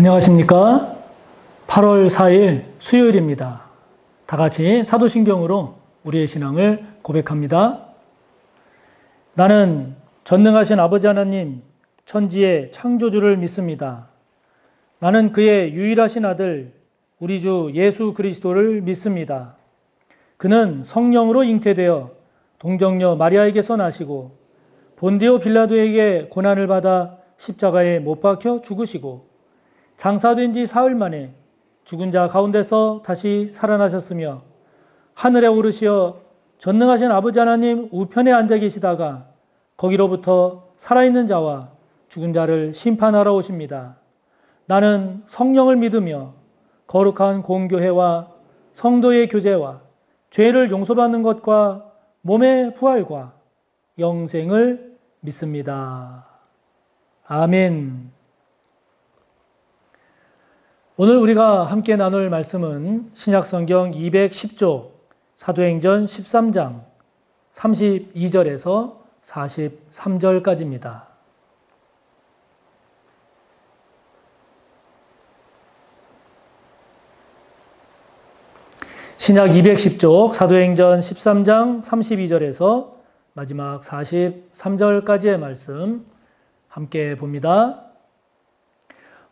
안녕하십니까? 8월 4일 수요일입니다. 다 같이 사도신경으로 우리의 신앙을 고백합니다. 나는 전능하신 아버지 하나님, 천지의 창조주를 믿습니다. 나는 그의 유일하신 아들, 우리 주 예수 그리스도를 믿습니다. 그는 성령으로 잉태되어 동정녀 마리아에게서 나시고 본디오 빌라도에게 고난을 받아 십자가에 못 박혀 죽으시고 장사된 지 사흘 만에 죽은 자 가운데서 다시 살아나셨으며 하늘에 오르시어 전능하신 아버지 하나님 우편에 앉아 계시다가 거기로부터 살아있는 자와 죽은 자를 심판하러 오십니다. 나는 성령을 믿으며 거룩한 공교회와 성도의 교제와 죄를 용서받는 것과 몸의 부활과 영생을 믿습니다. 아멘. 오늘 우리가 함께 나눌 말씀은 신약성경 210쪽 사도행전 13장 32절에서 43절까지입니다. 신약 210쪽 사도행전 13장 32절에서 마지막 43절까지의 말씀 함께 봅니다.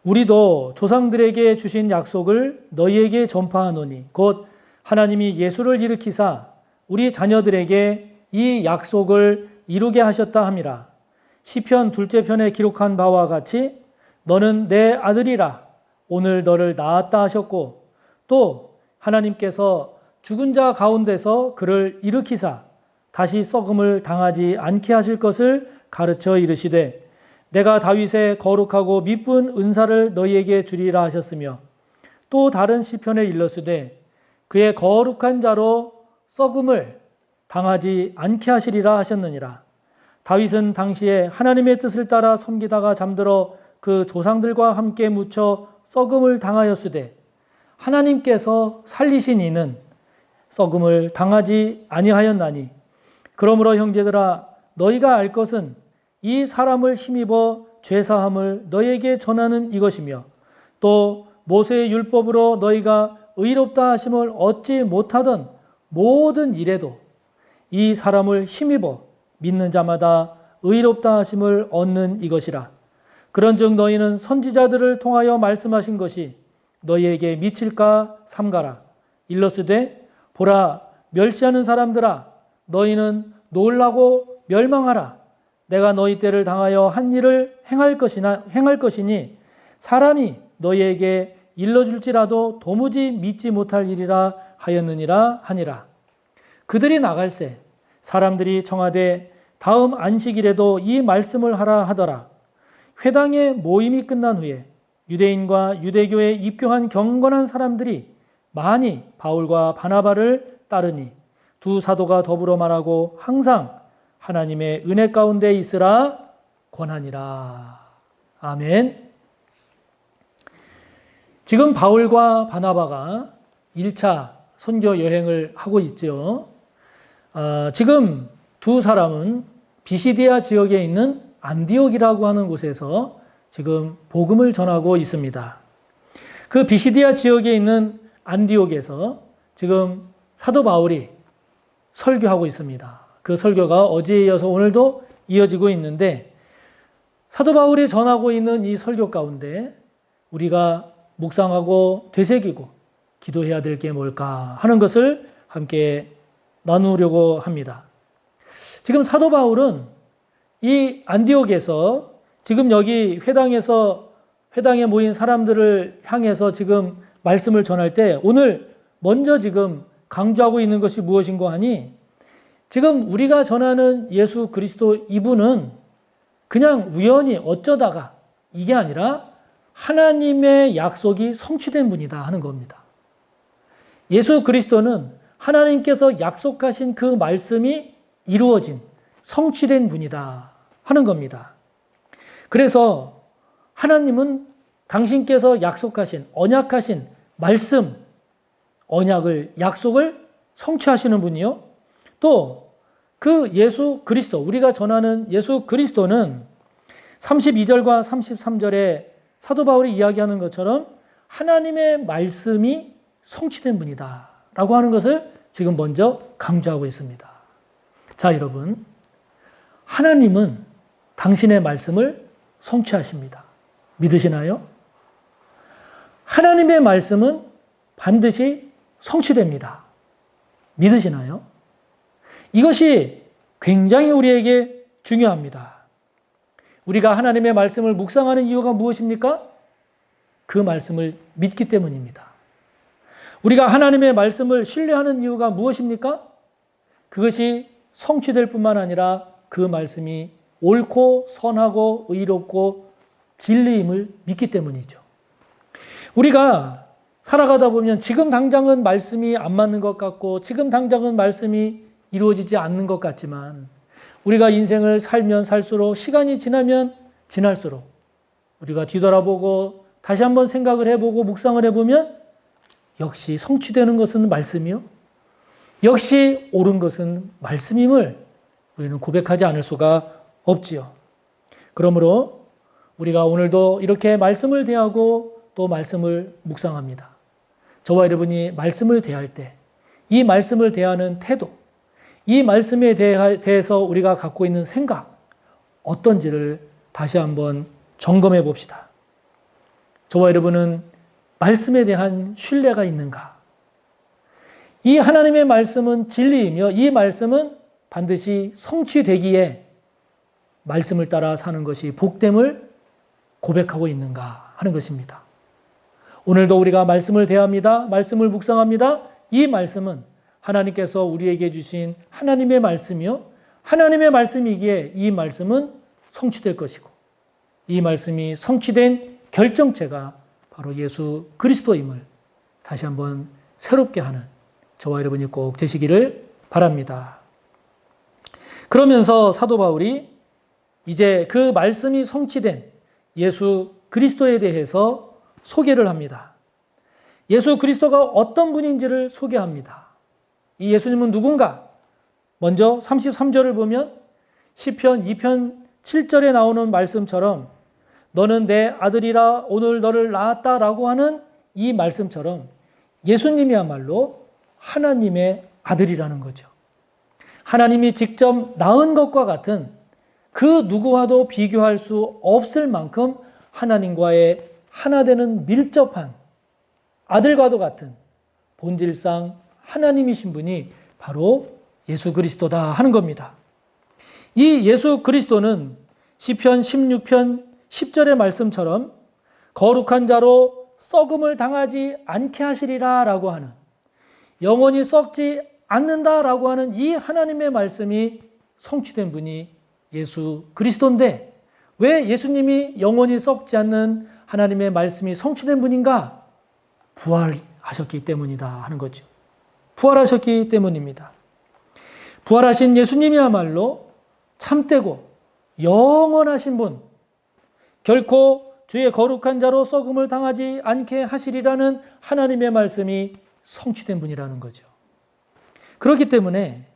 우리도 조상들에게 주신 약속을 너희에게 전파하노니 곧 하나님이 예수를 일으키사 우리 자녀들에게 이 약속을 이루게 하셨다 함이라. 시편 둘째 편에 기록한 바와 같이 너는 내 아들이라 오늘 너를 낳았다 하셨고 또 하나님께서 죽은 자 가운데서 그를 일으키사 다시 썩음을 당하지 않게 하실 것을 가르쳐 이르시되 내가 다윗의 거룩하고 미쁜 은사를 너희에게 주리라 하셨으며 또 다른 시편에 일렀으되 그의 거룩한 자로 썩음을 당하지 않게 하시리라 하셨느니라. 다윗은 당시에 하나님의 뜻을 따라 섬기다가 잠들어 그 조상들과 함께 묻혀 썩음을 당하였으되 하나님께서 살리신 이는 썩음을 당하지 아니하였나니 그러므로 형제들아 너희가 알 것은 이 사람을 힘입어 죄사함을 너희에게 전하는 이것이며 또 모세의 율법으로 너희가 의롭다 하심을 얻지 못하던 모든 일에도 이 사람을 힘입어 믿는 자마다 의롭다 하심을 얻는 이것이라. 그런즉 너희는 선지자들을 통하여 말씀하신 것이 너희에게 미칠까 삼가라. 일러스되 보라 멸시하는 사람들아 너희는 놀라고 멸망하라. 내가 너희 때를 당하여 한 일을 행할 것이니 사람이 너희에게 일러줄지라도 도무지 믿지 못할 일이라 하였느니라 하니라. 그들이 나갈새 사람들이 청하되 다음 안식일에도 이 말씀을 하라 하더라. 회당의 모임이 끝난 후에 유대인과 유대교에 입교한 경건한 사람들이 많이 바울과 바나바를 따르니 두 사도가 더불어 말하고 항상 하나님의 은혜 가운데 있으라 권하니라. 아멘. 지금 바울과 바나바가 1차 선교 여행을 하고 있죠. 지금 두 사람은 비시디아 지역에 있는 안디옥이라고 하는 곳에서 지금 복음을 전하고 있습니다. 그 비시디아 지역에 있는 안디옥에서 지금 사도 바울이 설교하고 있습니다. 그 설교가 어제에 이어서 오늘도 이어지고 있는데 사도 바울이 전하고 있는 이 설교 가운데 우리가 묵상하고 되새기고 기도해야 될 게 뭘까 하는 것을 함께 나누려고 합니다. 지금 사도 바울은 이 안디옥에서 지금 여기 회당에 모인 사람들을 향해서 지금 말씀을 전할 때 오늘 먼저 지금 강조하고 있는 것이 무엇인가 하니 지금 우리가 전하는 예수 그리스도 이분은 그냥 우연히 어쩌다가 이게 아니라 하나님의 약속이 성취된 분이다 하는 겁니다. 예수 그리스도는 하나님께서 약속하신 그 말씀이 이루어진 성취된 분이다 하는 겁니다. 그래서 하나님은 당신께서 약속하신 언약하신 말씀, 언약을 약속을 성취하시는 분이요. 또 그 예수 그리스도, 우리가 전하는 예수 그리스도는 32절과 33절에 사도 바울이 이야기하는 것처럼 하나님의 말씀이 성취된 분이다 라고 하는 것을 지금 먼저 강조하고 있습니다. 자, 여러분, 하나님은 당신의 말씀을 성취하십니다. 믿으시나요? 하나님의 말씀은 반드시 성취됩니다. 믿으시나요? 이것이 굉장히 우리에게 중요합니다. 우리가 하나님의 말씀을 묵상하는 이유가 무엇입니까? 그 말씀을 믿기 때문입니다. 우리가 하나님의 말씀을 신뢰하는 이유가 무엇입니까? 그것이 성취될 뿐만 아니라 그 말씀이 옳고 선하고 의롭고 진리임을 믿기 때문이죠. 우리가 살아가다 보면 지금 당장은 말씀이 안 맞는 것 같고 지금 당장은 말씀이 이루어지지 않는 것 같지만 우리가 인생을 살면 살수록 시간이 지나면 지날수록 우리가 뒤돌아보고 다시 한번 생각을 해보고 묵상을 해보면 역시 성취되는 것은 말씀이요. 역시 옳은 것은 말씀임을 우리는 고백하지 않을 수가 없지요. 그러므로 우리가 오늘도 이렇게 말씀을 대하고 또 말씀을 묵상합니다. 저와 여러분이 말씀을 대할 때 이 말씀을 대하는 태도, 이 말씀에 대해서 우리가 갖고 있는 생각 어떤지를 다시 한번 점검해 봅시다. 저와 여러분은 말씀에 대한 신뢰가 있는가? 이 하나님의 말씀은 진리이며 이 말씀은 반드시 성취되기에 말씀을 따라 사는 것이 복됨을 고백하고 있는가 하는 것입니다. 오늘도 우리가 말씀을 대합니다. 말씀을 묵상합니다. 이 말씀은 하나님께서 우리에게 주신 하나님의 말씀이요. 하나님의 말씀이기에 이 말씀은 성취될 것이고 이 말씀이 성취된 결정체가 바로 예수 그리스도임을 다시 한번 새롭게 하는 저와 여러분이 꼭 되시기를 바랍니다. 그러면서 사도 바울이 이제 그 말씀이 성취된 예수 그리스도에 대해서 소개를 합니다. 예수 그리스도가 어떤 분인지를 소개합니다. 이 예수님은 누군가? 먼저 33절을 보면 시편 2편 7절에 나오는 말씀처럼 너는 내 아들이라 오늘 너를 낳았다라고 하는 이 말씀처럼 예수님이야말로 하나님의 아들이라는 거죠. 하나님이 직접 낳은 것과 같은 그 누구와도 비교할 수 없을 만큼 하나님과의 하나 되는 밀접한 아들과도 같은 본질상 하나님이신 분이 바로 예수 그리스도다 하는 겁니다. 이 예수 그리스도는 시편 16편 10절의 말씀처럼 거룩한 자로 썩음을 당하지 않게 하시리라 라고 하는 영원히 썩지 않는다라고 하는 이 하나님의 말씀이 성취된 분이 예수 그리스도인데 왜 예수님이 영원히 썩지 않는 하나님의 말씀이 성취된 분인가? 부활하셨기 때문이다 하는 거죠. 부활하셨기 때문입니다. 부활하신 예수님이야말로 참되고 영원하신 분, 결코 주의 거룩한 자로 썩음을 당하지 않게 하시리라는 하나님의 말씀이 성취된 분이라는 거죠. 그렇기 때문에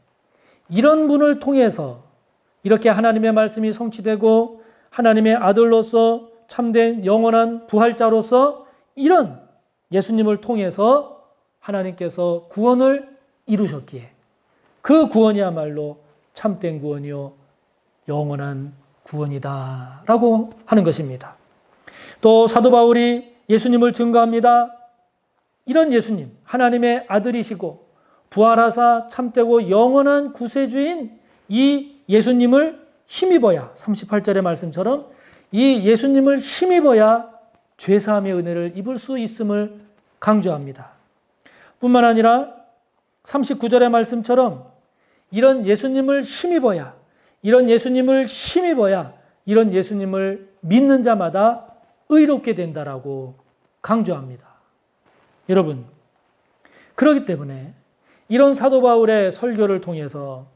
이런 분을 통해서 이렇게 하나님의 말씀이 성취되고 하나님의 아들로서 참된 영원한 부활자로서 이런 예수님을 통해서 하나님께서 구원을 이루셨기에 그 구원이야말로 참된 구원이요 영원한 구원이다 라고 하는 것입니다. 또 사도 바울이 예수님을 증거합니다. 이런 예수님, 하나님의 아들이시고 부활하사 참되고 영원한 구세주인 이 예수님을 힘입어야 38절의 말씀처럼 이 예수님을 힘입어야 죄사함의 은혜를 입을 수 있음을 강조합니다. 뿐만 아니라 39절의 말씀처럼 이런 예수님을 힘입어야 이런 예수님을 믿는 자마다 의롭게 된다라고 강조합니다. 여러분, 그렇기 때문에 이런 사도 바울의 설교를 통해서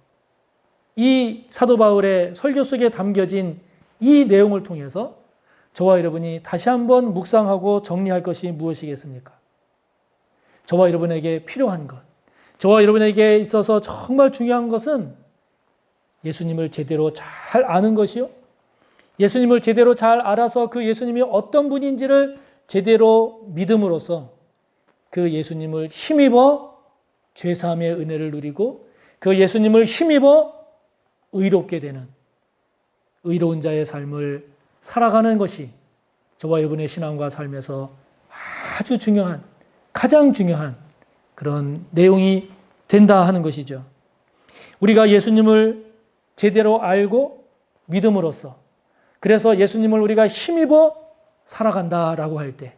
이 사도 바울의 설교 속에 담겨진 이 내용을 통해서 저와 여러분이 다시 한번 묵상하고 정리할 것이 무엇이겠습니까? 저와 여러분에게 필요한 것, 저와 여러분에게 있어서 정말 중요한 것은 예수님을 제대로 잘 아는 것이요. 예수님을 제대로 잘 알아서 그 예수님이 어떤 분인지를 제대로 믿음으로써 그 예수님을 힘입어 죄사함의 은혜를 누리고 그 예수님을 힘입어 의롭게 되는 의로운 자의 삶을 살아가는 것이 저와 여러분의 신앙과 삶에서 아주 중요한, 가장 중요한 그런 내용이 된다 하는 것이죠. 우리가 예수님을 제대로 알고 믿음으로써 그래서 예수님을 우리가 힘입어 살아간다라고 할 때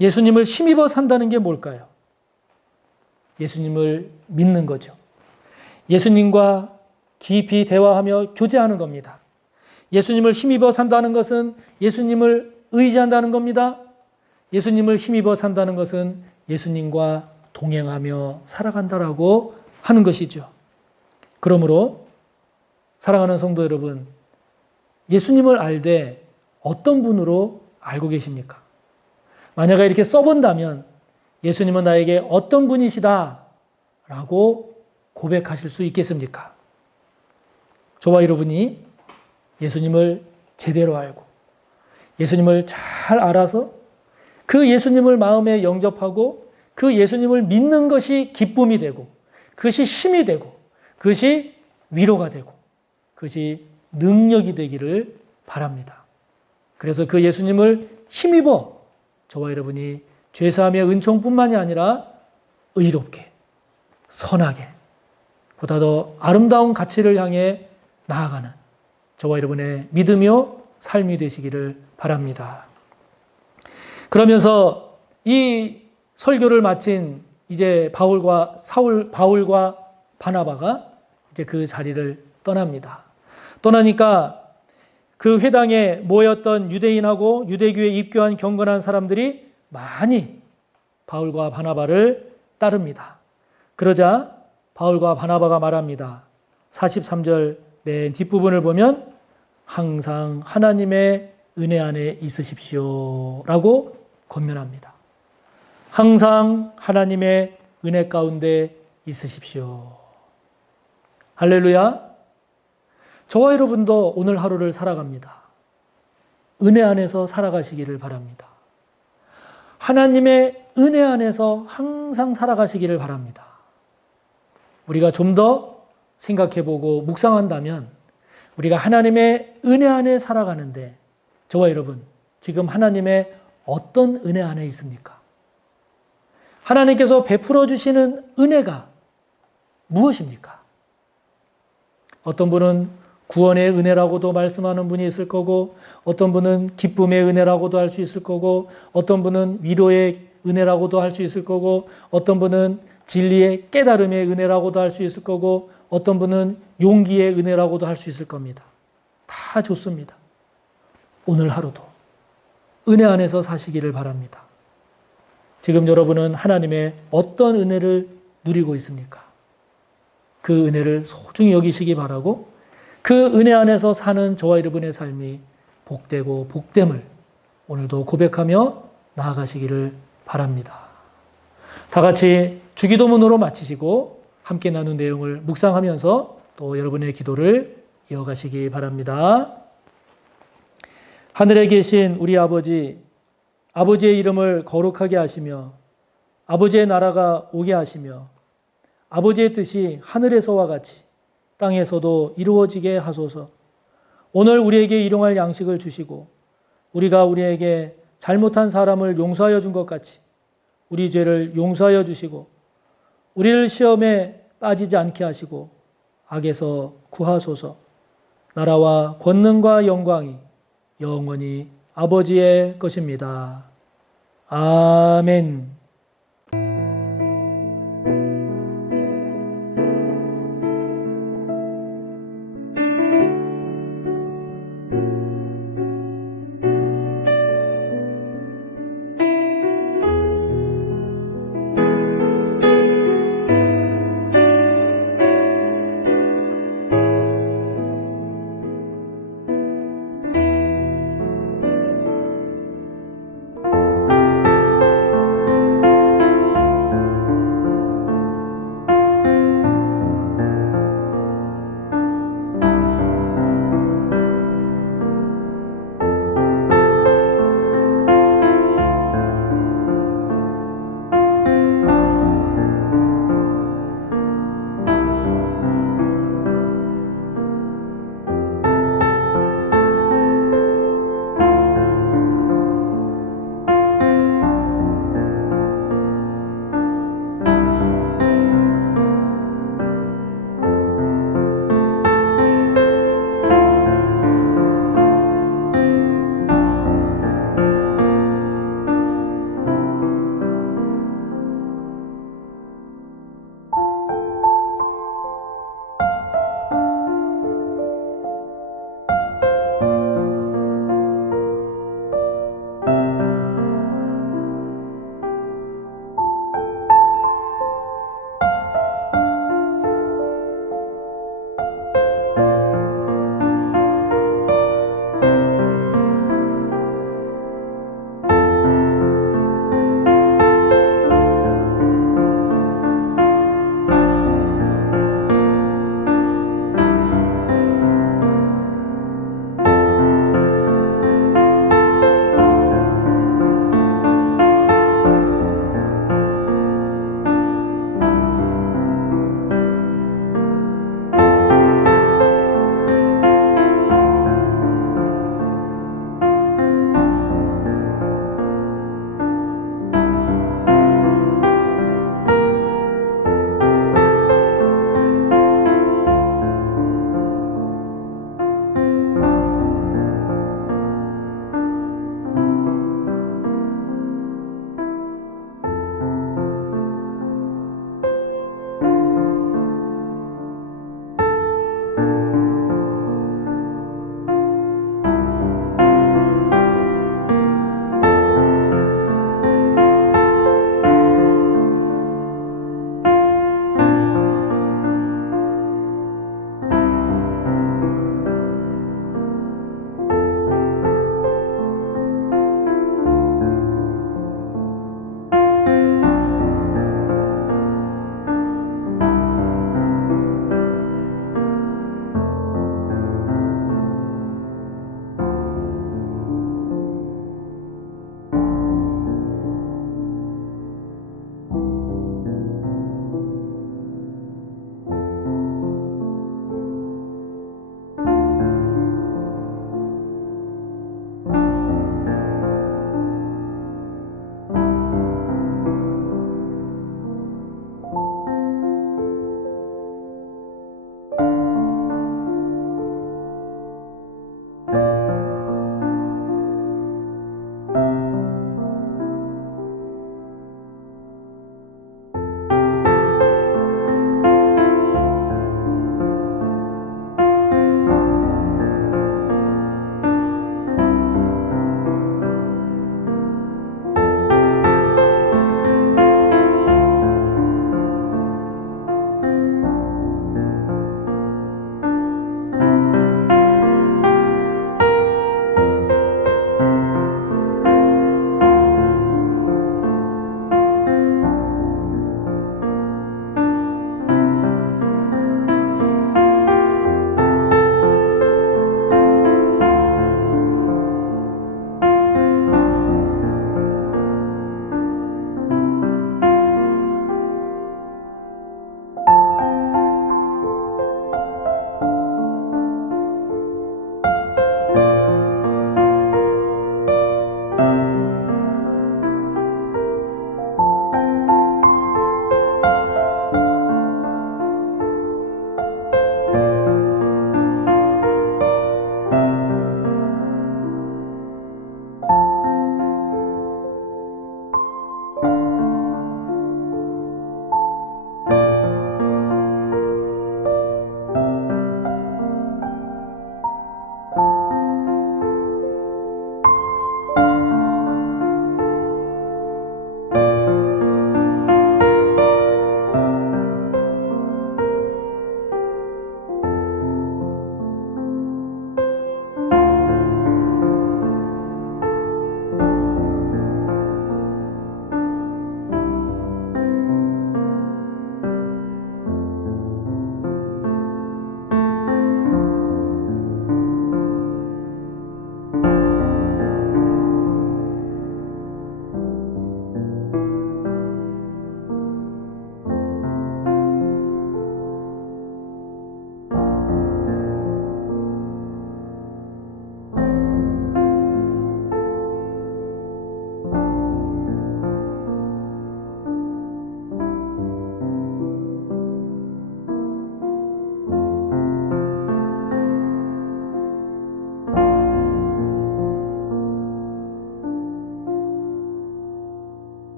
예수님을 힘입어 산다는 게 뭘까요? 예수님을 믿는 거죠. 예수님과 깊이 대화하며 교제하는 겁니다. 예수님을 힘입어 산다는 것은 예수님을 의지한다는 겁니다. 예수님을 힘입어 산다는 것은 예수님과 동행하며 살아간다라고 하는 것이죠. 그러므로 사랑하는 성도 여러분, 예수님을 알되 어떤 분으로 알고 계십니까? 만약에 이렇게 써본다면 예수님은 나에게 어떤 분이시다 라고 고백하실 수 있겠습니까? 저와 여러분이 예수님을 제대로 알고 예수님을 잘 알아서 그 예수님을 마음에 영접하고 그 예수님을 믿는 것이 기쁨이 되고 그것이 힘이 되고 그것이 위로가 되고 그것이 능력이 되기를 바랍니다. 그래서 그 예수님을 힘입어 저와 여러분이 죄사함의 은총뿐만이 아니라 의롭게, 선하게, 보다 더 아름다운 가치를 향해 나아가는 저와 여러분의 믿음이요 삶이 되시기를 바랍니다. 그러면서 이 설교를 마친 이제 바울과 바나바가 이제 그 자리를 떠납니다. 떠나니까 그 회당에 모였던 유대인하고 유대교에 입교한 경건한 사람들이 많이 바울과 바나바를 따릅니다. 그러자 바울과 바나바가 말합니다. 43절 맨 뒷부분을 보면 항상 하나님의 은혜 안에 있으십시오 라고 권면합니다. 항상 하나님의 은혜 가운데 있으십시오. 할렐루야. 저와 여러분도 오늘 하루를 살아갑니다. 은혜 안에서 살아가시기를 바랍니다. 하나님의 은혜 안에서 항상 살아가시기를 바랍니다. 우리가 좀 더 생각해보고 묵상한다면 우리가 하나님의 은혜 안에 살아가는데 저와 여러분 지금 하나님의 어떤 은혜 안에 있습니까? 하나님께서 베풀어 주시는 은혜가 무엇입니까? 어떤 분은 구원의 은혜라고도 말씀하는 분이 있을 거고 어떤 분은 기쁨의 은혜라고도 할 수 있을 거고 어떤 분은 위로의 은혜라고도 할 수 있을 거고 어떤 분은 진리의 깨달음의 은혜라고도 할 수 있을 거고 어떤 분은 용기의 은혜라고도 할 수 있을 겁니다. 다 좋습니다. 오늘 하루도 은혜 안에서 사시기를 바랍니다. 지금 여러분은 하나님의 어떤 은혜를 누리고 있습니까? 그 은혜를 소중히 여기시기 바라고 그 은혜 안에서 사는 저와 여러분의 삶이 복되고 복됨을 오늘도 고백하며 나아가시기를 바랍니다. 다 같이 주기도문으로 마치시고 함께 나눈 내용을 묵상하면서 또 여러분의 기도를 이어가시기 바랍니다. 하늘에 계신 우리 아버지, 아버지의 이름을 거룩하게 하시며 아버지의 나라가 오게 하시며 아버지의 뜻이 하늘에서와 같이 땅에서도 이루어지게 하소서. 오늘 우리에게 일용할 양식을 주시고 우리가 우리에게 잘못한 사람을 용서하여 준 것 같이 우리 죄를 용서하여 주시고 우리를 시험에 빠지지 않게 하시고 악에서 구하소서. 나라와 권능과 영광이 영원히 아버지의 것입니다. 아멘.